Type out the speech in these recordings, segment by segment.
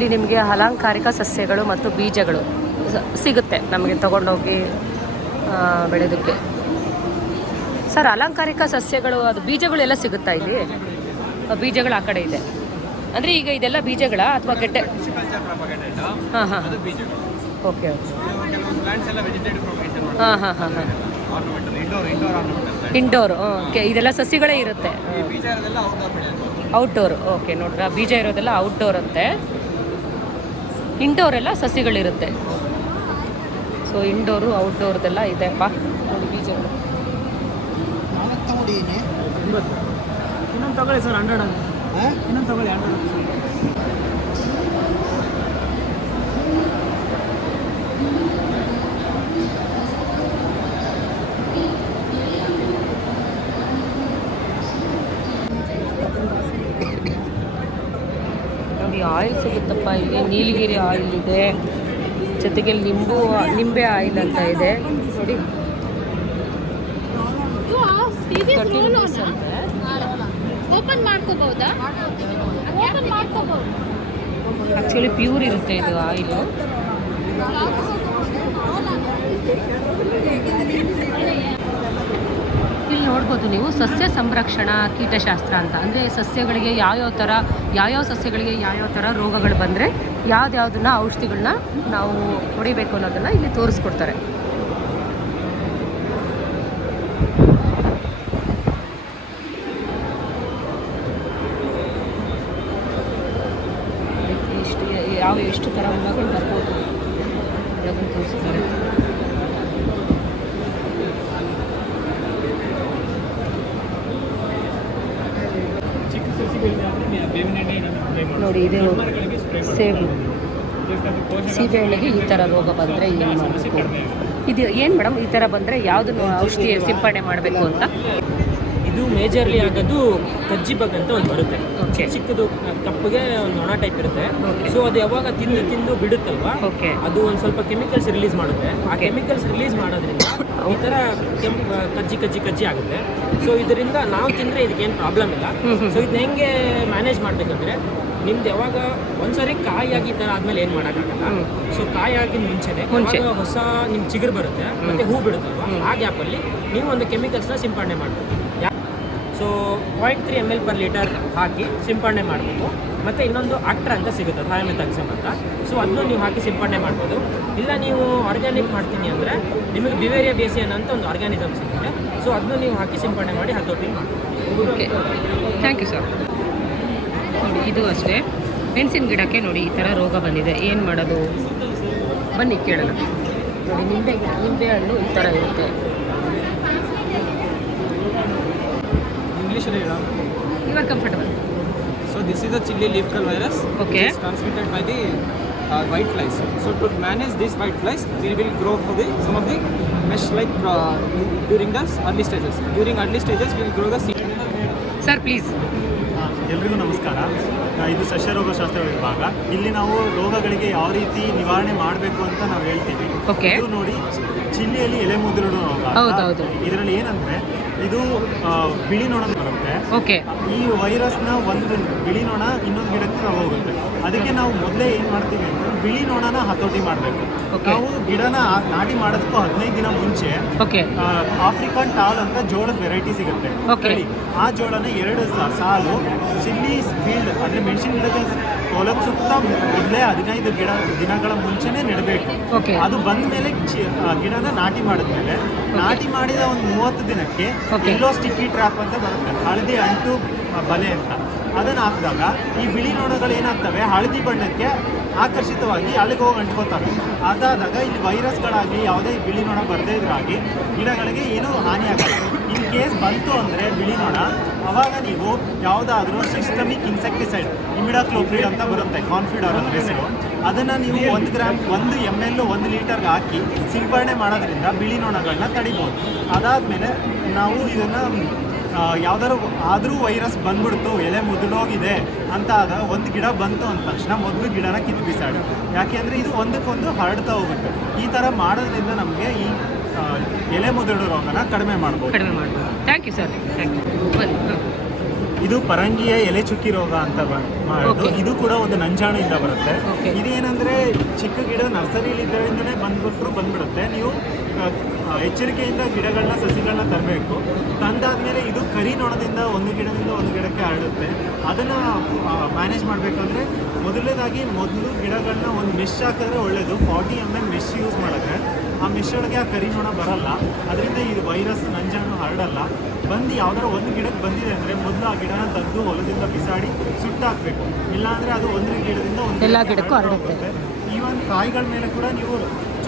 ಇಲ್ಲಿ ನಿಮಗೆ ಅಲಂಕಾರಿಕ ಸಸ್ಯಗಳು ಮತ್ತು ಬೀಜಗಳು ಸಿಗುತ್ತೆ. ನಮಗೆ ತಗೊಂಡೋಗಿ ಬೆಳೆದಕ್ಕೆ ಬೆಳೆಯೋದಕ್ಕೆ. ಸರ್ ಅಲಂಕಾರಿಕ ಸಸ್ಯಗಳು ಅದು ಬೀಜಗಳು ಎಲ್ಲ ಸಿಗುತ್ತಾ ಇಲ್ಲಿ? ಬೀಜಗಳು ಆ ಕಡೆ ಇದೆ. ಅಂದರೆ ಈಗ ಇದೆಲ್ಲ ಬೀಜಗಳ ಅಥವಾ ಗೆಡ್ಡೆ ಹಾಂ ಹಾಂ. ಓಕೆ ಹಾಂ ಹಾಂ ಹಾಂ ಹಾಂ. Indoor okay. ಇದೆಲ್ಲ ಸಸಿಗಳೇ ಇರುತ್ತೆ. Outdoor okay. ನೋಡ್ರಿ ಬೀಜ ಇರೋದೆಲ್ಲ ಔಟ್ಡೋರ್ ಅಂತೆ. ಇಂಡೋರ್ ಎಲ್ಲ ಸಸಿಗಳಿರುತ್ತೆ ಸೊ ಇಂಡೋರು ಔಟ್ಡೋರ್ದೆಲ್ಲ ಇದೆಪ್ಪ ನೋಡಿ ಬೀಜಗಳು ಇನ್ನೊಂದು ತಗೊಳ್ಳಿ ಸರ್ ಹಂಡ್ರೆಡ್ ಇನ್ನೊಂದು ತಗೊಳ್ಳಿ ಹಂಡ್ರೆಡ್ ನೋಡಿ ಆಯಿಲ್ ಇಲ್ಲಿ ನೀಲಗಿರಿ ಆಯಿಲ್ ಇದೆ. ಜೊತೆಗೆ ನಿಂಬು ನಿಂಬೆ ಆಯಿಲ್ ಅಂತ ಇದೆ. ನೋಡಿ. ತರ್ಟಿ ರುಪೀಸ್ ಅಂತೆ. ಓಪನ್ ಮಾಡ್ಕೋಬಹುದಾ? ಓಪನ್ ಮಾಡ್ಕೋಬಹುದು. ಆ್ಯಕ್ಚುಲಿ ಪ್ಯೂರ್ ಇರುತ್ತೆ ಇದು ಆಯಿಲು. ನೋಡ್ಬೋದು ನೀವು, ಸಸ್ಯ ಸಂರಕ್ಷಣಾ ಕೀಟಶಾಸ್ತ್ರ ಅಂತ. ಅಂದರೆ ಸಸ್ಯಗಳಿಗೆ ಯಾವ್ಯಾವ ಥರ ಯಾವ್ಯಾವ ಸಸ್ಯಗಳಿಗೆ ಯಾವ್ಯಾವ ಥರ ರೋಗಗಳು ಬಂದರೆ ಯಾವ್ದ್ಯಾವ್ದನ್ನ ಔಷಧಿಗಳನ್ನ ನಾವು ಹೊಡಿಬೇಕು ಅನ್ನೋದನ್ನು ಇಲ್ಲಿ ತೋರಿಸ್ಕೊಡ್ತಾರೆ. ಯಾವ, ಎಷ್ಟು ಥರ ಹುಳಗಳು ಬರ್ಬೋದು ತೋರಿಸ್ತಾರೆ ಚಿಕ್ಕ ಸಸಿಗಳಿಗೆ ಬೇವಿನ ಎಣ್ಣೆ ಏನಾದ್ರು spray ಮಾಡೋದು. ನೋಡಿ ಇದು ಸೇಬು ಸೀಬೆಹಣ್ಣಿಗೆ ಈ ಥರ ರೋಗ ಬಂದರೆ ಏನು ಮಾಡಬೇಕು? ಇದು ಏನು ಮೇಡಮ್ ಈ ಥರ ಬಂದರೆ ಯಾವುದನ್ನು ಔಷಧಿ ಸಿಂಪಡಣೆ ಮಾಡಬೇಕು ಅಂತ? ಇದು ಮೇಜರ್ಲಿ ಆಗೋದು ಕಜ್ಜಿ ಬಗ್ ಅಂತ ಒಂದು ಬರುತ್ತೆ. ಚಿಕ್ಕದು ಕಪ್ಪಗೆ ಒಂದು ಒಣ ಟೈಪ್ ಇರುತ್ತೆ. ಸೊ ಅದು ಯಾವಾಗ ತಿಂದು ತಿಂದು ಬಿಡುತ್ತಲ್ವಾ? ಅದು ಒಂದು ಸ್ವಲ್ಪ ಕೆಮಿಕಲ್ಸ್ ರಿಲೀಸ್ ಮಾಡುತ್ತೆ. ಆ ಕೆಮಿಕಲ್ಸ್ ರಿಲೀಸ್ ಮಾಡೋದ್ರಿಂದ ಈ ಥರ ಕೆಂಪು ಕಜ್ಜಿ ಕಜ್ಜಿ ಕಜ್ಜಿ ಆಗುತ್ತೆ. ಸೊ ಇದರಿಂದ ನಾವು ತಿಂದರೆ ಇದಕ್ಕೇನು ಪ್ರಾಬ್ಲಮ್ ಇಲ್ಲ. ಸೊ ಇದು ಹೆಂಗೆ ಮ್ಯಾನೇಜ್ ಮಾಡಬೇಕಂದ್ರೆ ನಿಮ್ದು ಯಾವಾಗ ಒಂದ್ಸರಿ ಕಾಯಿ ಆಗಿ ಈ ಥರ ಆದ್ಮೇಲೆ ಏನು ಮಾಡೋಕ್ಕಾಗಲ್ಲ. ಸೊ ಕಾಯಿ ಆಗಿದ ಮುಂಚೆನೆ ಮುಂಚೆ. ಹೊಸ ನಿಮ್ ಚಿಗುರು ಬರುತ್ತೆ ಮತ್ತೆ ಹೂ ಬಿಡುತ್ತಲ್ವಾ? ಆ ಗ್ಯಾಪಲ್ಲಿ ನೀವು ಒಂದು ಕೆಮಿಕಲ್ಸ್ನ ಸಿಂಪಡಣೆ ಮಾಡಬೇಕು. So point three M L per litre ಹಾಕಿ ಸಿಂಪಡಣೆ ಮಾಡಬೇಕು. ಮತ್ತು ಇನ್ನೊಂದು ಅಟ್ರ ಅಂತ ಸಿಗುತ್ತೆ ಥಾಯಮೆಥಾಕ್ಸಮ್ ಅಂತ. ಸೊ ಅದನ್ನು ನೀವು ಹಾಕಿ ಸಿಂಪಡಣೆ ಮಾಡ್ಬೋದು. ಇಲ್ಲ ನೀವು ಆರ್ಗ್ಯಾನಿಕ್ ಮಾಡ್ತೀನಿ ಅಂದರೆ ನಿಮಗೆ ಬಿವೇರಿಯಾ ಬೇಸಿಯನ್ ಅಂತ ಒಂದು ಆರ್ಗ್ಯಾನಿಸಮ್ ಸಿಗುತ್ತೆ. ಸೊ ಅದನ್ನು ನೀವು ಹಾಕಿ ಸಿಂಪಡಣೆ ಮಾಡಿ ಹತೋಟಿ ಮಾಡ್ಬೋದು. ಓಕೆ ಥ್ಯಾಂಕ್ ಯು ಸರ್ ನೋಡಿ ಇದು ಅಷ್ಟೇ ಮೆಣಸಿನ ಗಿಡಕ್ಕೆ ನೋಡಿ ಈ ಥರ ರೋಗ ಬಂದಿದೆ ಏನು ಮಾಡೋದು ಬನ್ನಿ ಕೇಳೋಣ ನೋಡಿ ನಿಂಬೆ ನಿಂಬೆ ಹಣ್ಣು ಈ ಥರ ಇರುತ್ತೆ ಇವಾಗ comfortable so this is a chilli leaf curl virus okay transmitted by the white white so to manage this white white flies, will grow grow for the some of the mesh like uh, during the early stages. During early stages, we will grow the seed. Sir please ಎಲ್ರಿಗೂ ನಮಸ್ಕಾರ. ಇದು ಸಸ್ಯರೋಗಶಾಸ್ತ್ರ ವಿಭಾಗ. ಇಲ್ಲಿ ನಾವು ರೋಗಗಳಿಗೆ ಯಾವ ರೀತಿ ನಿವಾರಣೆ ಮಾಡಬೇಕು ಅಂತ ನಾವು ಹೇಳ್ತೀವಿ. ಇದು ನೋಡಿ ಚಿಲ್ಲಿಯಲ್ಲಿ ಎಲೆ ಮುದುರುಡು ರೋಗ. ಇದರಲ್ಲಿ ಏನಂದ್ರೆ ಇದು ಬಿಳಿ ನೊಣ ಬರುತ್ತೆ. ಓಕೆ. ಈ ವೈರಸ್ನ ಒಂದು ಬಿಳಿ ನೊಣ ಇನ್ನೊಂದು ಗಿಡಕ್ಕೆ ನಾವು ಹೋಗುತ್ತೆ. ಅದಕ್ಕೆ ನಾವು ಮೊದಲೇ ಏನು ಮಾಡ್ತೀವಿ ಅಂದ್ರೆ ಬಿಳಿ ನೊಣನ ಹತೋಟಿ ಮಾಡಬೇಕು. ನಾವು ಗಿಡನ ನಾಟಿ ಮಾಡೋದಕ್ಕೂ ಹದಿನೈದು ದಿನ ಮುಂಚೆ ಆಫ್ರಿಕನ್ ಟಾಲ್ ಅಂತ ಜೋಳದ ವೆರೈಟಿ ಸಿಗುತ್ತೆ. ಆ ಜೋಳನ ಎರಡು ಸಾಲು ಚಿಲ್ಲಿ ಫೀಲ್ಡ್ ಅಂದ್ರೆ ಮೆಣಸಿನ ಗಿಡದ ಹೊಲದ ಸುತ್ತ ಮೊದಲೇ ಹದಿನೈದು ಗಿಡ ದಿನಗಳ ಮುಂಚೆನೆ ನೆಡಬೇಕು. ಅದು ಬಂದ ಮೇಲೆ ಗಿಡನ ನಾಟಿ ಮಾಡಿದ್ಮೇಲೆ ನಾಟಿ ಮಾಡಿದ ಒಂದು ಮೂವತ್ತು ದಿನಕ್ಕೆ. ಎಲ್ಲೋ ಸ್ಟಿಕ್ಕಿ ಟ್ರ್ಯಾಪ್ ಅಂತ ಬರುತ್ತೆ ಹಳದಿ ಅಂಟು ಬಲೆ ಅಂತ ಅದನ್ನು ಹಾಕಿದಾಗ ಈ ಬಿಳಿ ನೊಣಗಳು ಏನಾಗ್ತವೆ? ಹಳದಿ ಬಣ್ಣಕ್ಕೆ ಆಕರ್ಷಿತವಾಗಿ ಅಲ್ಲಿಗೆ ಹೋಗಿ ಅಂಟ್ಕೋತವೆ. ಅದಾದಾಗ ಇಲ್ಲಿ ವೈರಸ್ಗಳಾಗಲಿ ಯಾವುದೇ ಬಿಳಿ ನೊಣ ಬರದೇ ಇದ್ರಾಗಿ ಗಿಡಗಳಿಗೆ ಏನೂ ಆಗಲ್ಲ. ಇನ್ ಕೇಸ್ ಬಂತು ಅಂದರೆ ಬಿಳಿ ನೊಣ ಅವಾಗ ನೀವು ಯಾವುದಾದ್ರೂ ಸಿಸ್ಟಮಿಕ್ ಇನ್ಸೆಕ್ಟಿಸೈಡ್ ಇಮಿಡಾಕ್ಲೋಪ್ರಿಡ್ ಅಂತ ಬರುತ್ತೆ ಕಾನ್ಫಿಡರ್ ಅಂತ ಹೆಸರು. ಅದನ್ನು ನೀವು ಒಂದು ಗ್ರಾಮ್ ಒಂದು ಎಂ ಎಲ್ ಒಂದು ಲೀಟರ್ಗೆ ಹಾಕಿ ಸಿಂಪರಣೆ ಮಾಡೋದ್ರಿಂದ ಬಿಳಿ ನೊಣಗಳನ್ನ ತಡಿಬೋದು. ಅದಾದಮೇಲೆ ನಾವು ಇದನ್ನು ಯಾವ್ದಾದ್ರು ಆದರೂ ವೈರಸ್ ಬಂದ್ಬಿಡ್ತು ಎಲೆ ಮುದುಡೋಗಿದೆ ಅಂತ ಆದಾಗ ಒಂದು ಗಿಡ ಬಂತು ಅಂದ ತಕ್ಷಣ ಮೊದಲು ಗಿಡನ ಕಿತ್ತು ಬಿಸಾಡು. ಯಾಕೆಂದರೆ ಇದು ಒಂದಕ್ಕೊಂದು ಹರಡ್ತಾ ಹೋಗುತ್ತೆ. ಈ ಥರ ಮಾಡೋದ್ರಿಂದ ನಮಗೆ ಈ ಎಲೆ ಮುದುಡು ರೋಗನ ಕಡಿಮೆ ಮಾಡ್ಬೋದು. ಕಡಿಮೆ ಮಾಡ್ಬೋದು. Thank you sir thank you ಇದು ಪರಂಗಿಯ ಎಲೆ ಚುಕ್ಕಿ ರೋಗ ಅಂತ ಮಾಡೋದು. ಇದು ಕೂಡ ಒಂದು ನಂಜಾಣುವಿಂದ ಬರುತ್ತೆ. ಇದೇನಂದ್ರೆ ಚಿಕ್ಕ ಗಿಡ ನರ್ಸರಿಲಿ ಇದ್ದರಿಂದನೇ ಬಂದ್ಬಿಟ್ರು ಬಂದ್ಬಿಡುತ್ತೆ. ನೀವು ಎಚ್ಚರಿಕೆಯಿಂದ ಗಿಡಗಳನ್ನ ಸಸಿಗಳನ್ನ ತರಬೇಕು. ತಂದಾದ್ಮೇಲೆ ಇದು ಕರಿ ನೊಣದಿಂದ ಒಂದು ಗಿಡದಿಂದ ಒಂದು ಗಿಡಕ್ಕೆ ಹರಡುತ್ತೆ ಅದನ್ನ ಮ್ಯಾನೇಜ್ ಮಾಡಬೇಕಂದ್ರೆ ಮೊದಲನೇದಾಗಿ ಮೊದಲು ಗಿಡಗಳನ್ನ ಒಂದು ಮೆಶ್ ಹಾಕಿದ್ರೆ ಒಳ್ಳೆಯದು forty M M mesh use ಮಾಡಿದ್ರೆ ಆ ಮೆಶ್ ಒಳಗೆ ಆ ಕರಿ ನೊಣ ಬರಲ್ಲ. ಅದರಿಂದ ಇದು ವೈರಸ್ ನಂಜಾಣು ಹರಡಲ್ಲ. ಬಂದು ಯಾವ್ದಾರ ಒಂದು ಗಿಡಕ್ಕೆ ಬಂದಿದೆ ಅಂದರೆ ಮೊದಲು ಆ ಗಿಡನ ತೆಗೆದು ಹೊಲದಿಂದ ಬಿಸಾಡಿ ಸುಟ್ಟಾಕಬೇಕು ಇಲ್ಲಾಂದರೆ ಅದು ಒಂದು ಗಿಡದಿಂದ ಒಂದು ಎಲ್ಲ ಗಿಡಕ್ಕೂ ಹರಡುತ್ತೆ. ಈವನ್ ಕಾಯಿಗಳ ಮೇಲೆ ಕೂಡ ನೀವು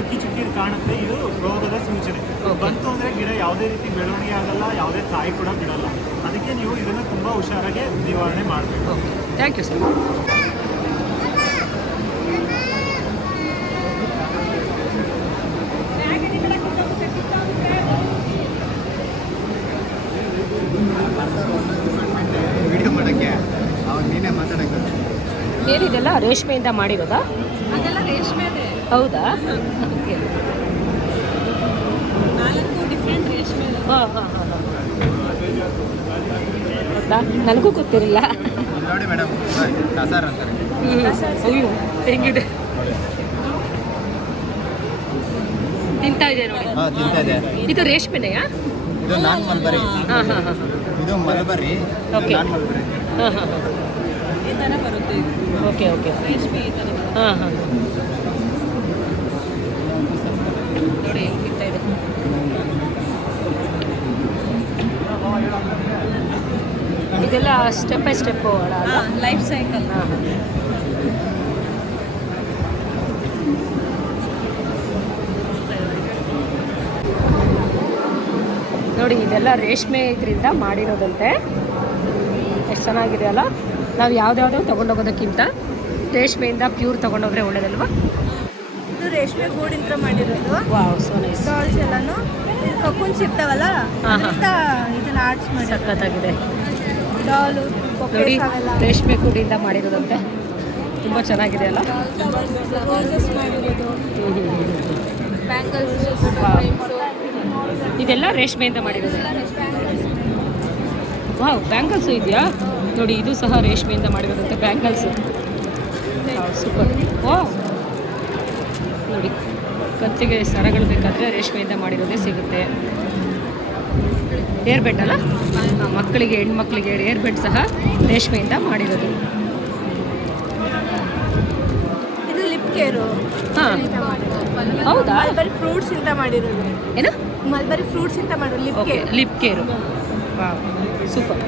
ಚುಕ್ಕಿ ಚುಕ್ಕಿ ಕಾಣುತ್ತೆ ಇದು ರೋಗದ ಸೂಚನೆ. ಬಂತು ಅಂದರೆ ಗಿಡ ಯಾವುದೇ ರೀತಿ ಬೆಳವಣಿಗೆ ಆಗಲ್ಲ ಯಾವುದೇ ತಾಯಿ ಕೂಡ ಬಿಡಲ್ಲ. ಅದಕ್ಕೆ ನೀವು ಇದನ್ನು ತುಂಬ ಹುಷಾರಾಗಿ ನಿವಾರಣೆ ಮಾಡಬೇಕು. ಥ್ಯಾಂಕ್ ಯು ಸರ್ ವಿಡಿಯೋ ಮಾಡೋಕ್ಕೆ ಅವಾಗ ನೀನೇ ಮಾತಾಡೋಕ್ಕೆ ಏನಿದೆಲ್ಲ ರೇಷ್ಮೆಯಿಂದ ಮಾಡಿರೋದಾ? ಹೌದಾ ಓಕೆ ನಾಲ್ಕು ಡಿಫ್ರೆಂಟ್ ರೇಷ್ಮೆ ಇದೆ ಹಾಂ ಹಾಂ ಹಾಂ ಹಾಂ ಗೊತ್ತಾ ನನಗೂ ಗೊತ್ತಿರಲಿಲ್ಲ ನೋಡಿ ಮೇಡಮ್ ಕಸಾರ್ ಅಂತಾರೆ ಅಯ್ಯೋ ಹೆಂಗಿದೆ? ತಿಂತಾ ಇದೆ ನೋಡಿ? ಹಾಂ ತಿಂತಾ ಇದೆ ಇದು ರೇಷ್ಮೆನೆಯಾ? ಇದು ನಾನ್ ಮಲ್ಬರಿ. ಹಾಂ ಹಾಂ ಹಾಂ ಇದು ಮಲ್ಬರಿ ಓಕೆ. ನಾನ್ ಮಲ್ಬರಿ. ಹಾಂ ಹಾಂ ಹಾಂ. ಈ ಥರ ಬರುತ್ತೆ ಇದು. Okay okay. ರೇಷ್ಮೆ ಈ ಥರ ಹಾಂ ಹಾಂ ನೋಡಿ ಹೆಂಗ್ ತಿಂತಾ ಇದೆ ಇದೆಲ್ಲ step by step life cycle ನೋಡಿ ಇದೆಲ್ಲ ರೇಷ್ಮೆ ಇದರಿಂದ ಮಾಡಿರೋದಂತೆ. ಎಷ್ಟು ಚೆನ್ನಾಗಿದೆ ಅಲ್ಲ? ನಾವು ಯಾವ್ದ್ಯಾವುದೋ ತೊಗೊಂಡೋಗೋದಕ್ಕಿಂತ ರೇಷ್ಮೆಯಿಂದ ಪ್ಯೂರ್ ತೊಗೊಂಡೋದ್ರೆ ಒಳ್ಳೇದಲ್ವಾ? ಇದು ರೇಷ್ಮೆ ಗೂಡಿಂದ ಮಾಡಿರೋದು. ಡಾಲ್ಸ್ ಎಲ್ಲಾನು ಇರ್ತಾವಲ್ಲ ಇದನ್ನ ಆರ್ಟ್ಸ್ ಮಾಡಿ ಸಖತ್ತಾಗಿದೆ. ಡಾಲು ನೋಡಿ ರೇಷ್ಮೆ ಕೂಡಿಂದ ಮಾಡಿರೋದಂತೆ. ತುಂಬ ಚೆನ್ನಾಗಿದೆ ಅಲ್ಲ. ಇದೆಲ್ಲ ರೇಷ್ಮೆಯಿಂದ ಮಾಡಿರೋದು. ವಾವ್ ಬ್ಯಾಂಗಲ್ಸು ಇದೆಯಾ? ನೋಡಿ ಇದು ಸಹ ರೇಷ್ಮೆಯಿಂದ ಮಾಡಿರೋದಂತೆ ಬ್ಯಾಂಗಲ್ಸು ಸೂಪರ್ ವಾವ್. ನೋಡಿ ಕತ್ತಿಗೆ ಸರಗಳು ಬೇಕಾದರೆ ರೇಷ್ಮೆಯಿಂದ ಮಾಡಿರೋದೇ ಸಿಗುತ್ತೆ. ಏರ್ ಬೆಡ್ ಅಲ್ಲ? ಮಕ್ಕಳಿಗೆ ಹೆಣ್ಮಕ್ಳಿಗೆ ಏರ್ ಬೆಡ್ ಸಹ ರೇಷ್ಮೆಯಿಂದ ಮಾಡಿರೋದು. ಇದು ಲಿಪ್ ಕೇರು ಹಾಂ. ಹೌದಾ? ಮಲ್ಬರಿ ಫ್ರೂಟ್ಸ್ ಇಂದ ಮಾಡಿರೋದು. ಏನು? ಮಲ್ಬರಿ ಫ್ರೂಟ್ಸ್ ಇಂದ ಮಾಡಿರೋದು lip care lip care super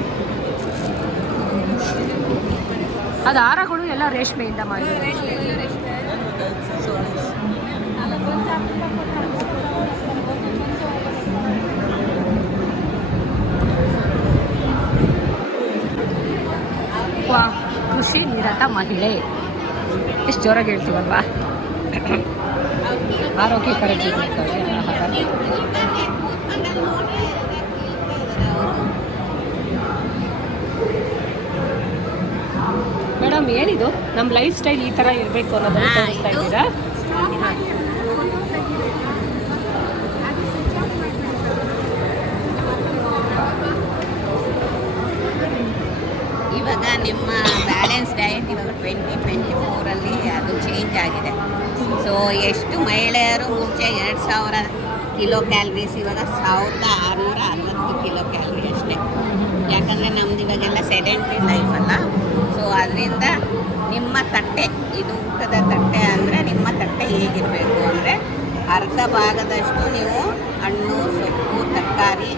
ಅದು ಹಾರಗಳು ಎಲ್ಲ ರೇಷ್ಮೆಯಿಂದ ಮಾಡಿರೋದು. ಕೃಷಿ ನಿರತ ಮಹಿಳೆ. ಎಷ್ಟು ಜೋರಾಗಿ ಹೇಳ್ತೀವಲ್ವಾ? ಆರೋಗ್ಯಕರ ಜೀವನಕ್ಕಾಗಿ ಆಹಾರ ಮೇಡಮ್ ಏನಿದು? ನಮ್ಮ ಲೈಫ್ ಸ್ಟೈಲ್ ಈ ಥರ ಇರಬೇಕು ಅನ್ನೋದನ್ನು ತೋರಿಸ್ತಾ ಇದ್ದೀರಾ? ಇವಾಗ ನಿಮ್ಮ ಬ್ಯಾಲೆನ್ಸ್ ಡಯಟ್ ಇವಾಗ ಟ್ವೆಂಟಿ ಟ್ವೆಂಟಿ ಫೋರಲ್ಲಿ ಅದು ಚೇಂಜ್ ಆಗಿದೆ. ಸೊ ಎಷ್ಟು ಮಹಿಳೆಯರು ಮುಂಚೆ ಎರಡು ಸಾವಿರ ಕಿಲೋ ಕ್ಯಾಲ್ರೀಸ್ ಇವಾಗ ಸಾವಿರದ ಆರುನೂರ ಅರವತ್ತು ಕಿಲೋ ಕ್ಯಾಲ್ರಿ ಅಷ್ಟೇ. ಯಾಕಂದರೆ ನಮ್ದು ಇವಾಗೆಲ್ಲ ಸೆಡೆಂಟ್ರಿ ಲೈಫ್ ಅಲ್ಲ. ಸೊ ಅದರಿಂದ ನಿಮ್ಮ ತಟ್ಟೆ, ಇದು ಊಟದ ತಟ್ಟೆ ಅಂದರೆ ನಿಮ್ಮ ತಟ್ಟೆ ಹೇಗಿರಬೇಕು ಅಂದರೆ ಅರ್ಧ ಭಾಗದಷ್ಟು ನೀವು ಹಣ್ಣು, ಸೊಪ್ಪು, ತರಕಾರಿ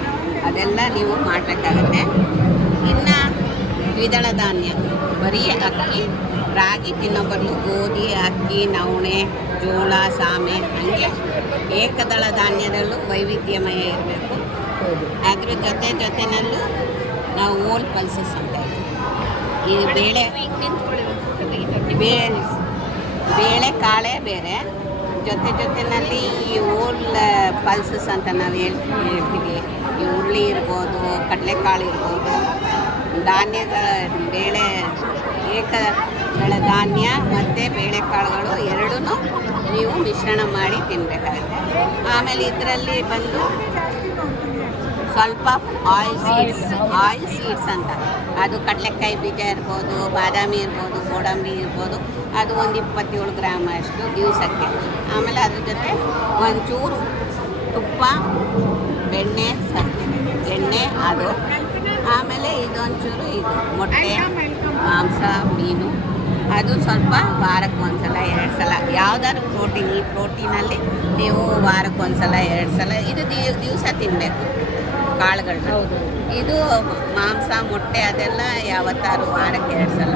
ಅದೆಲ್ಲ ನೀವು ಮಾಡಬೇಕಾಗತ್ತೆ ಇನ್ನು ದ್ವಿದಳ ಧಾನ್ಯ. ಬರೀ ಅಕ್ಕಿ, ರಾಗಿ ತಿನ್ನೋ ಗೋಧಿ, ಅಕ್ಕಿ, ನವಣೆ, ಜೋಳ, ಸಾಮೆ, ಹಾಗೆ ಏಕದಳ ಧಾನ್ಯದಲ್ಲೂ ವೈವಿಧ್ಯಮಯ ಇರಬೇಕು. ಅದ್ರ ಜೊತೆ ಜೊತೆನಲ್ಲೂ ನಾವು ಓಲ್ ಪಲ್ಸಸ್ ಅಂತ. ಈ ಬೇಳೆ ಬೇಳೆ ಬೇಳೆ ಕಾಳೆ ಬೇರೆ. ಜೊತೆ ಜೊತೆನಲ್ಲಿ ಈ ಓಲ್ ಪಲ್ಸಸ್ ಅಂತ ನಾವು ಹೇಳ್ ಹೇಳ್ತೀವಿ. ಈ ಹುರುಳಿ ಇರ್ಬೋದು, ಕಡಲೆಕಾಳು ಇರ್ಬೋದು. ಧಾನ್ಯಗಳ ಬೇಳೆ ಏಕದಳ ಧಾನ್ಯ ಮತ್ತು ಬೇಳೆಕಾಳುಗಳು ಎರಡೂ ನೀವು ಮಿಶ್ರಣ ಮಾಡಿ ತಿನ್ನಬೇಕಾಗುತ್ತೆ ಆಮೇಲೆ ಇದರಲ್ಲಿ ಬಂದು ಸ್ವಲ್ಪ ಆಯಿಲ್ ಸೀಡ್ಸ್ ಆಯಿಲ್ ಸೀಡ್ಸ್ ಅಂತ. ಅದು ಕಡಲೆಕಾಯಿ ಬೀಜ ಇರ್ಬೋದು, ಬಾದಾಮಿ ಇರ್ಬೋದು, ಗೋಡಂಬಿ ಇರ್ಬೋದು, ಅದು ಒಂದು ಇಪ್ಪತ್ತೇಳು ಗ್ರಾಮ್ ಅಷ್ಟು ದಿವಸಕ್ಕೆ. ಆಮೇಲೆ ಅದ್ರ ಜೊತೆ ಒಂಚೂರು ತುಪ್ಪ, ಬೆಣ್ಣೆ ಎಣ್ಣೆ, ಅದು. ಆಮೇಲೆ ಇದೊಂಚೂರು ಇದು ಮೊಟ್ಟೆ ಮಾಂಸ ಮೀನು. ಅದು ಸ್ವಲ್ಪ ವಾರಕ್ಕೆ ಒಂದ್ಸಲ ಎರಡು ಸಲ. ಯಾವುದಾದ್ರು ಪ್ರೋಟೀನ್ ಈ ಪ್ರೋಟೀನಲ್ಲಿ ನೀವು ವಾರಕ್ಕೆ ಒಂದ್ಸಲ ಎರಡು ಸಲ. ಇದು ದಿವಸ ತಿನ್ನಬೇಕು ಕಾಳುಗಳನ್ನ ಇದು ಮಾಂಸ ಮೊಟ್ಟೆ ಅದೆಲ್ಲ ಯಾವತ್ತಾರು ವಾರಕ್ಕೆ ಎರಡು ಸಲ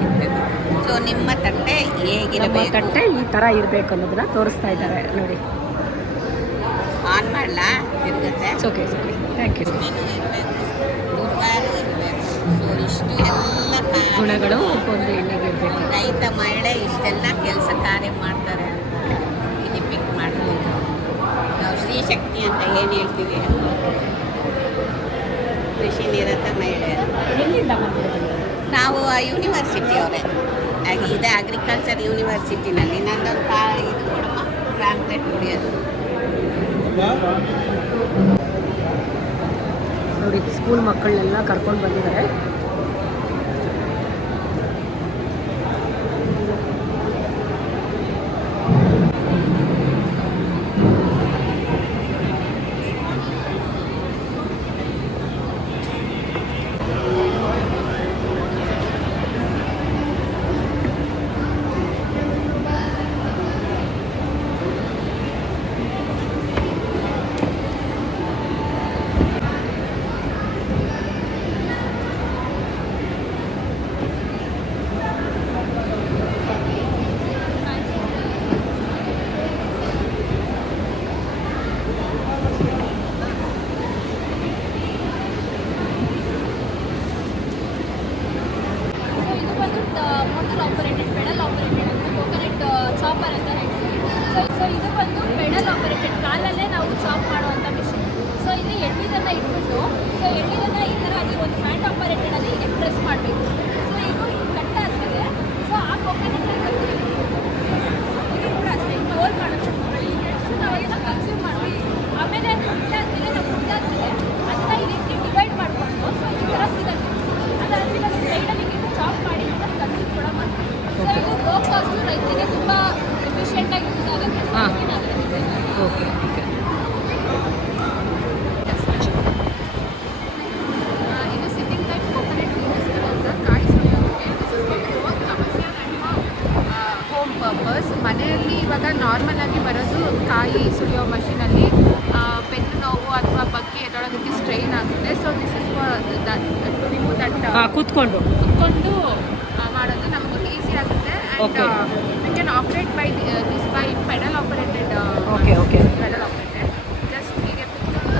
ತಿನ್ನಬೇಕು ಸೊ ನಿಮ್ಮ ತಟ್ಟೆ ಹೇಗಿರಬೇಕು? ತಟ್ಟೆ ಈ ಥರ ಇರಬೇಕು ಅನ್ನೋದನ್ನ ತೋರಿಸ್ತಾ ಇದ್ದಾರೆ. ನೋಡಿ. ಆನ್ ಮಾಡಲಾ? ತಿರುಗುತ್ತೆ. Okay okay thank you menu ಇರಬೇಕು ಇರಬೇಕು ಸೊ ಇಷ್ಟು ಎಲ್ಲ ಕಾರ್ಯ ಗುಣಗಳು ಒಂದು ಎಣ್ಣೆಗೆ ಇರಬೇಕು. ರೈತ ಮಹಿಳೆ ಇಷ್ಟೆಲ್ಲ ಕೆಲಸ ಕಾರ್ಯ ಮಾಡ್ತಾರೆ ಅಂತ ಪಿಕ್ ಮಾಡ್ಬೋದು. ನಾವು ಸ್ತ್ರೀಶಕ್ತಿ ಅಂತ ಏನು ಹೇಳ್ತೀವಿ? ಕೃಷಿ ನಿರತ ಮಹಿಳೆ. ಎಲ್ಲಿಂದ ಆ ನಾವು ಯೂನಿವರ್ಸಿಟಿ ಅವರೇ. ಇದೆ ಅಗ್ರಿಕಲ್ಚರ್ ಯೂನಿವರ್ಸಿಟಿನಲ್ಲಿ ನಂದೊಂದು ಕಾ ಇದು ಕೊಡಮ್ಮ ಪ್ರಾಂಪ್ಲೆಟ್ ಕುಡಿಯೋದು ನೋಡಿ ಸ್ಕೂಲ್ ಮಕ್ಕಳನ್ನೆಲ್ಲ ಕರ್ಕೊಂಡು ಬಂದಿದ್ದಾರೆ ಸೊ ಇದು ಬಂದು ಮೋಟರ್ ಆಪರೇಟೆಡ್ ಪೆಡಲ್ ಆಪರೇಟೆಡ್ ಅಂದರೆ ಕೋಕೋನಟ್ ಚಾಪರ್ ಅಂತ ಹೇಳ್ತೀವಿ. ಸೊ ಸೊ ಇದು ಬಂದು ಪೆಡಲ್ ಆಪರೇಟೆಡ್ ಕಾಲಲ್ಲೇ ನಾವು ಚಾಪ್ ಮಾಡುವಂಥ ಮಿಷಿನ್ ಸೊ ಇಲ್ಲಿ ಎಳ್ಳಿದನ್ನು ಇಟ್ಬಿಟ್ಟು ಸೊ ಎಳ್ಳಿದನ್ನು ಈ ಥರ ಅಲ್ಲಿ ಒಂದು ಹ್ಯಾಂಡ್ ಆಪರೇಟೆಡ್ ಅಲ್ಲಿ ಹೀಗೆ ಪ್ರೆಸ್ ಮಾಡಬೇಕು ಸೊ ಇದು ಕಟ್ ಆದಮೇಲೆ ಸೊ ಆ ಕೋಕೋನಟ್ ಇದು ಕೂಡ ಅಷ್ಟೇ ಇದು ರೋಲ್ ಮಾಡೋದು ಸೊ ನಾವು ಅದನ್ನು ಕನ್ಸ್ಯೂಮ್ ಮಾಡ್ತೀವಿ ಆಮೇಲೆ ಅದು ಬಿಟ್ಟಾದ್ಮೇಲೆ ನಾವು ಬಿಟ್ಟಾದ್ಮೇಲೆ ಅದನ್ನ ಈ ರೀತಿ ಡಿವೈಡ್ ಮಾಡಿಕೊಂಡು ಸೊ ಈ ಥರ ಸಿಗುತ್ತೆ ಅದಾದ್ಮೇಲೆ ಅದು ಸೈಡಲ್ಲಿ ಹಿಂಗೆ ಚಾಪ್ ಮಾಡಿ ಅದನ್ನ ಕನ್ಸ್ಯೂಮ್ ಕೂಡ ಮಾಡ್ತೀವಿ ಸೊ ಇದು ಲೋ ಕಾಸ್ಟು ರೈತರಿಗೆ ತುಂಬ ಎಫಿಷಿಯೆಂಟಾಗಿ ಯೂಸ್ ಆಗುತ್ತೆ ಸೊ ಹಾ. ಅದಕ್ಕೆ ನಾವು ಇದನ್ನ design ಮಾಡಿದ್ದೀವಿ. ಓಕೆ ಓಕೆ ಇದು ಸಿಟ್ಟಿಂಗ್ ಟೈಪ್ ಕೋಕೋನಟ್ ಯೂಸ್ ಅಂತ ಕಾಯಿ ಸುಳಿಯೋದಕ್ಕೆ ಕಮರ್ಷಿಯಲ್ ಆ್ಯಂಡ್ ಹೋಮ್ ಪರ್ಪಸ್ ಮನೆಯಲ್ಲಿ ಇವಾಗ ನಾರ್ಮಲ್ ಆಗಿ ಬರೋದು ಕಾಯಿ ಸುಳಿಯೋ ಮಷೀನಲ್ಲಿ ಬೆನ್ನು ನೋವು ಅಥವಾ ಬಗ್ಗೆ ಎದೊಳೋದಕ್ಕೆ ಸ್ಟ್ರೈನ್ ಆಗುತ್ತೆ so this is to remove that ಹಾಂ ಕೂತ್ಕೊಂಡು ಕುತ್ಕೊಂಡು ಮಾಡೋದು ನಮಗೆ ಈಸಿ ಆಗುತ್ತೆ Okay. And we can operate by this by pedal operated okay okay pedal operated just ಹೀಗೆ ಕುತ್ಕೊಂಡು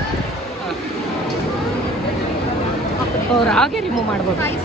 ಅವ್ರು ಹಾಗೆ ರಿಮೂವ್ ಮಾಡ್ಬೋದು. ಕಾಯಿ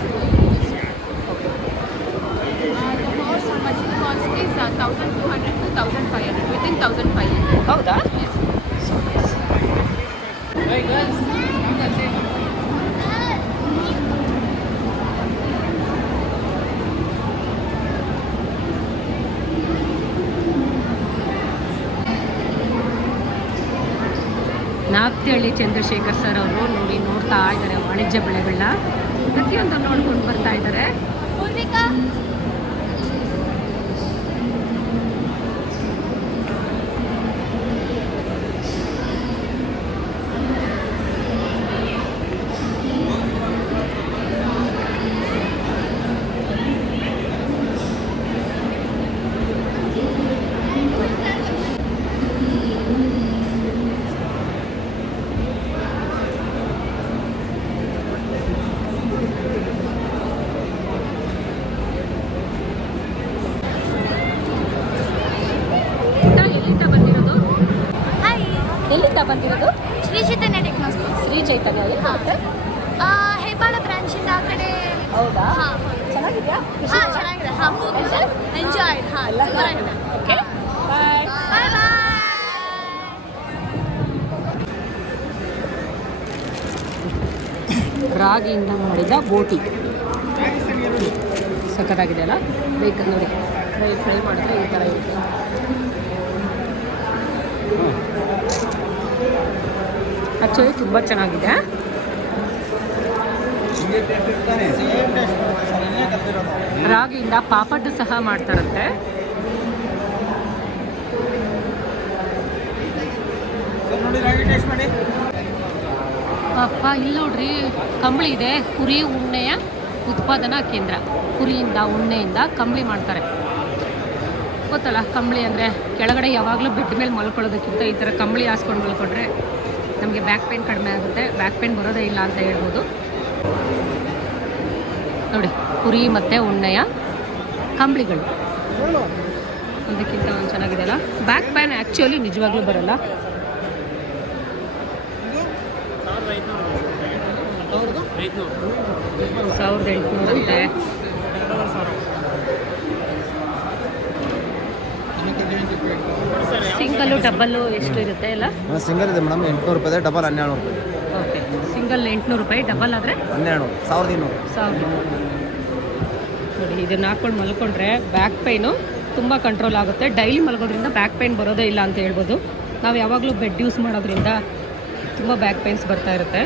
ನಾಗ್ತಿಹಳ್ಳಿ ಚಂದ್ರಶೇಖರ್ ಸರ್ ಅವರು ನೋಡಿ ನೋಡ್ತಾ ಇದ್ದಾರೆ ವಾಣಿಜ್ಯ ಬೆಳೆಗಳನ್ನ. ಪ್ರತಿಯೊಂದು ನೋಡ್ಕೊಂಡು ಬರ್ತಾ ಇದ್ದಾರೆ ಪೂರ್ವಿಕಾ ಪುಟ್ಟ ಎಲ್ಲಿಂದ ಬಂದಿರೋದು ಹಾಯ್ ಎಲ್ಲಿಂದ ಬಂದಿರೋದು ಶ್ರೀ ಚೈತನ್ಯ ಟೆಕ್ನಾಲಜಿ ಶ್ರೀ ಚೈತನ್ಯ ಬರುತ್ತೆ ಹೆಬ್ಬಾಳ ಬ್ರಾಂಚಿಂದ ಆ ಕಡೆ. ಹೌದಾ? ಹಾಂ. ಚೆನ್ನಾಗಿದ್ಯಾ? ಹಾಂ ಚೆನ್ನಾಗಿದೆ. ಹಾಂ ಎಂಜಾಯ್ ಹಾಂ ಎಲ್ಲ ಓಕೆ ಬಾಯ್ ಬಾಯ್ ಬಾಯ್ ರಾಗಿಯಿಂದ ಮಾಡಿದ ಬೋಟಿ. ಸಖತ್ತಾಗಿದೆ ಅಲ್ಲ? ಬೇಕು ನೋಡಿ. ಫ್ರೈ ಫ್ರೈ ಮಾಡಿದ್ರೆ ಈ ಥರ ಇರುತ್ತೆ. ಆ್ಯಕ್ಚುಲಿ ತುಂಬ ಚೆನ್ನಾಗಿದೆ. ರಾಗಿಯಿಂದ ಪಾಪಡ್ ಸಹ ಮಾಡ್ತಾರಂತೆ. ಅಪ್ಪ ಇಲ್ಲಿ ನೋಡ್ರಿ, ಕಂಬಳಿ ಇದೆ. ಕುರಿ ಉಣ್ಣೆಯ ಉತ್ಪಾದನಾ ಕೇಂದ್ರ. ಕುರಿಯಿಂದ, ಉಣ್ಣೆಯಿಂದ ಕಂಬಳಿ ಮಾಡ್ತಾರೆ. ಗೊತ್ತಲ್ಲ, ಕಂಬಳಿ ಅಂದರೆ ಕೆಳಗಡೆ ಯಾವಾಗಲೂ ಬೆಡ್ ಮೇಲೆ ಮಲ್ಕೊಳ್ಳೋದಕ್ಕಿಂತ ಈ ಥರ ಕಂಬಳಿ ಹಾಸ್ಕೊಂಡು ಮಲ್ಕೊಂಡ್ರೆ ನಮಗೆ ಬ್ಯಾಕ್ ಪೇನ್ ಕಡಿಮೆ ಆಗುತ್ತೆ. ಬ್ಯಾಕ್ ಪೇನ್ ಬರೋದೇ ಇಲ್ಲ ಅಂತ ಹೇಳ್ಬೋದು. ನೋಡಿ, ಕುರಿ ಮತ್ತು ಉಣ್ಣೆಯ ಕಂಬಳಿಗಳು. ಒಂದಕ್ಕಿಂತ ಒಂದು ಚೆನ್ನಾಗಿದೆ ಅಲ್ಲ ಬ್ಯಾಕ್ ಪೇನ್ ಆ್ಯಕ್ಚುಲಿ ನಿಜವಾಗ್ಲೂ ಬರಲ್ಲ. ಸಾವಿರದ ಎಂಟುನೂರಂತೆ ಸಿಂಗಲ್ಲು ಡಬ್ಬಲ್ಲು ಎಷ್ಟು ಇರುತ್ತೆ ಎಲ್ಲ? ಸಿಂಗಲ್ ಇದೆ ಮೇಡಮ್ ಎಂಟುನೂರು ರೂಪಾಯಿ ಡಬಲ್ ಹನ್ನೆರಡು ರೂಪಾಯಿ. ಓಕೆ ಸಿಂಗಲ್ ಎಂಟುನೂರು ರೂಪಾಯಿ ಡಬಲ್ ಆದರೆ? ಹನ್ನೆರಡು ಸಾವಿರದ ಇನ್ನೂರು. ಸಾವಿರದ ನೋಡಿ ಇದನ್ನು ಹಾಕ್ಕೊಂಡು ಮಲ್ಕೊಂಡ್ರೆ ಬ್ಯಾಕ್ ಪೈನು ತುಂಬ ಕಂಟ್ರೋಲ್ ಆಗುತ್ತೆ. ಡೈಲಿ ಮಲ್ಗೋದ್ರಿಂದ ಬ್ಯಾಕ್ ಪೈನ್ ಬರೋದೇ ಇಲ್ಲ ಅಂತ ಹೇಳ್ಬೋದು. ನಾವು ಯಾವಾಗಲೂ ಬೆಡ್ ಯೂಸ್ ಮಾಡೋದ್ರಿಂದ ತುಂಬ ಬ್ಯಾಕ್ ಪೈನ್ಸ್ ಬರ್ತಾ ಇರುತ್ತೆ.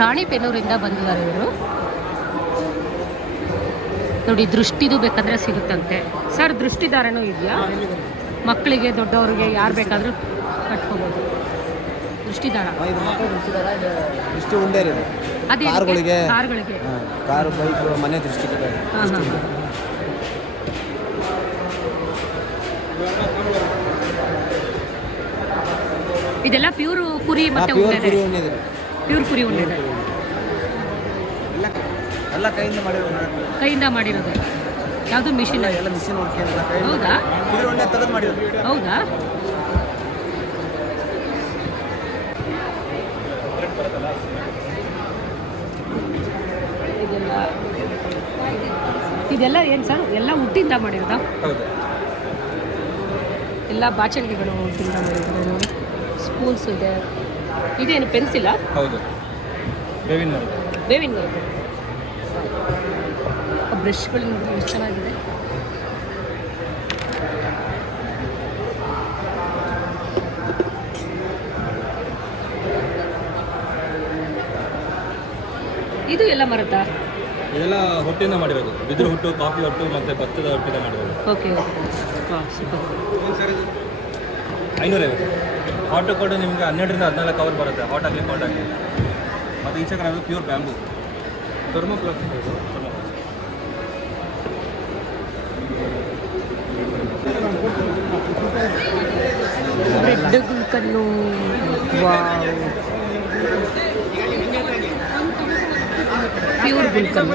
ರಾಣಿಬೆನ್ನೂರಿಂದ ಬಂದಿದ್ದಾರೆ ಇವರು. ನೋಡಿ ದೃಷ್ಟಿದು ಬೇಕಂದ್ರೆ ಸಿಗುತ್ತಂತೆ. ಸರ್ ದೃಷ್ಟಿದಾರನೂ ಇದೆಯಾ? ಮಕ್ಕಳಿಗೆ ದೊಡ್ಡವರಿಗೆ ಯಾರು ಬೇಕಾದರೂ ಕಟ್ಕೋಬೋದು. ದೃಷ್ಟಿದಾರ ದೃಷ್ಟಿ ಉಂಡೆ ಅದೇ ಕಾರ್ಗಳಿಗೆ ಕಾರ್ಗಳಿಗೆ. ಕಾರು ಬೈಕ್ ಮನೆ ದೃಷ್ಟಿ ಹಾಂ ಹಾಂ. ಇದೆಲ್ಲ ಪ್ಯೂರ್ ಕುರಿ ಮತ್ತೆ ಪ್ಯೂರ್ ಕುರಿ ಉಂಡೆ ಇದೆ ಪ್ಯೂರ್ ಕುರಿ. ಉಣ್ಣೆ ಎಲ್ಲ ಕೈಯಿಂದ ಮಾಡಿರೋದು ಕೈಯಿಂದ ಮಾಡಿರೋದು? ಯಾವುದು ಮಿಷಿನ್ ಎಲ್ಲ ಮಿಷಿನ್ ವರ್ಕ್ ಕೈ ಹೌದಾ? ಕುದುರೆ ಉಣ್ಣೆ ತೆಗೆದು ಮಾಡಿರೋದು. ಹೌದಾ? ಇದೆಲ್ಲ ಇದೆಲ್ಲ ಏನು ಸರ್? ಎಲ್ಲ ಹುಟ್ಟಿಂದ ಮಾಡಿರೋದಾ? ಹೌದು. ಎಲ್ಲ ಬಾಚಣಿಗೆಗಳು ಹುಟ್ಟಿಂದ ಮಾಡಿರೋದು. ಸ್ಪೂನ್ಸ್ ಇದೆ. ಇದೇನು ಪೆನ್ಸಿಲ್ಲ ಹೌದು. ಬೇವಿನ ಬೇವಿನ ಬ್ರಷ್ಗಳು ನೋಡಿ ಎಷ್ಟು ಚೆನ್ನಾಗಿದೆ. ಇದು ಎಲ್ಲ ಮರದ ಇದೆಲ್ಲ ಹೊಟ್ಟೆಯಿಂದ ಮಾಡಿರೋದು. ಬಿದಿರು ಹುಟ್ಟು ಕಾಫಿ ಹೊಟ್ಟು ಮತ್ತೆ ಭತ್ತದ ಹೊಟ್ಟಿಂದ ಮಾಡಿರೋದು. ಓಕೆ ಐನೂರೈವತ್ತು ಹಾಟು ಕೊಟ್ಟು ನಿಮಗೆ ಹನ್ನೆರಡರಿಂದ ಹದಿನಾಲ್ಕು ಅವರ್ ಬರುತ್ತೆ. ಹಾಟ್ ಆಗಲಿ ಕೋಲ್ಡ್ ಆಗಲಿ ಮತ್ತು ಈಚೆ ಕಡೆ ಪ್ಯೂರ್ ಬ್ಯಾಂಬು ಗುಲ್ಕನ್ನು ಪ್ಯೂರ್ ಗುಲ್ಕನ್ನು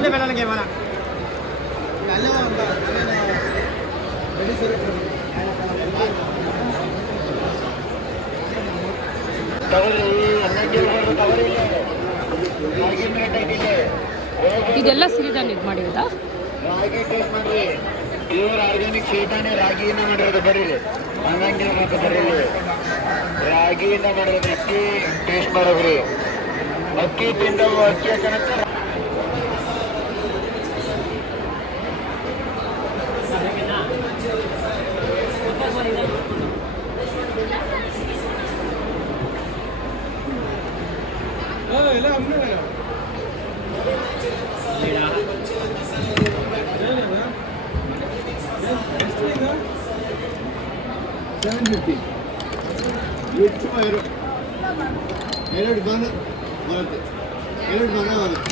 ಇದೆಲ್ಲ ಸಿರಿಧಾನ್ಯ ಇದು ಮಾಡಿರೋದಾ? ರಾಗಿ ಟೇಸ್ಟ್ ಮಾಡ್ರಿ. ಪ್ಯೂರ್ ಆರ್ಗ್ಯಾನಿಕ್ ಸಿರಿಧಾನ್ಯ ರಾಗಿಯಿಂದ ಮಾಡಿರೋದು ಬರ್ರಿ. ಹಂಗಂಗೆ ಮತ್ತೆ ಬರ್ರಿ ರಾಗಿಯಿಂದ ಮಾಡಿರೋದು ಅಕ್ಕಿ ಟೇಸ್ಟ್ ಮಾಡೋದ್ರಿ ಅಕ್ಕಿ ತಿಂದವು ಅಕ್ಕಿ ಚೆನ್ನಾಗಿ ಸೆವೆನ್ ಫಿಫ್ಟಿ ಹೆಚ್ಚು ಎರಡು ಎರಡು ಭಾಗ ಬರುತ್ತೆ ಎರಡು ಭಾಗ ಬರುತ್ತೆ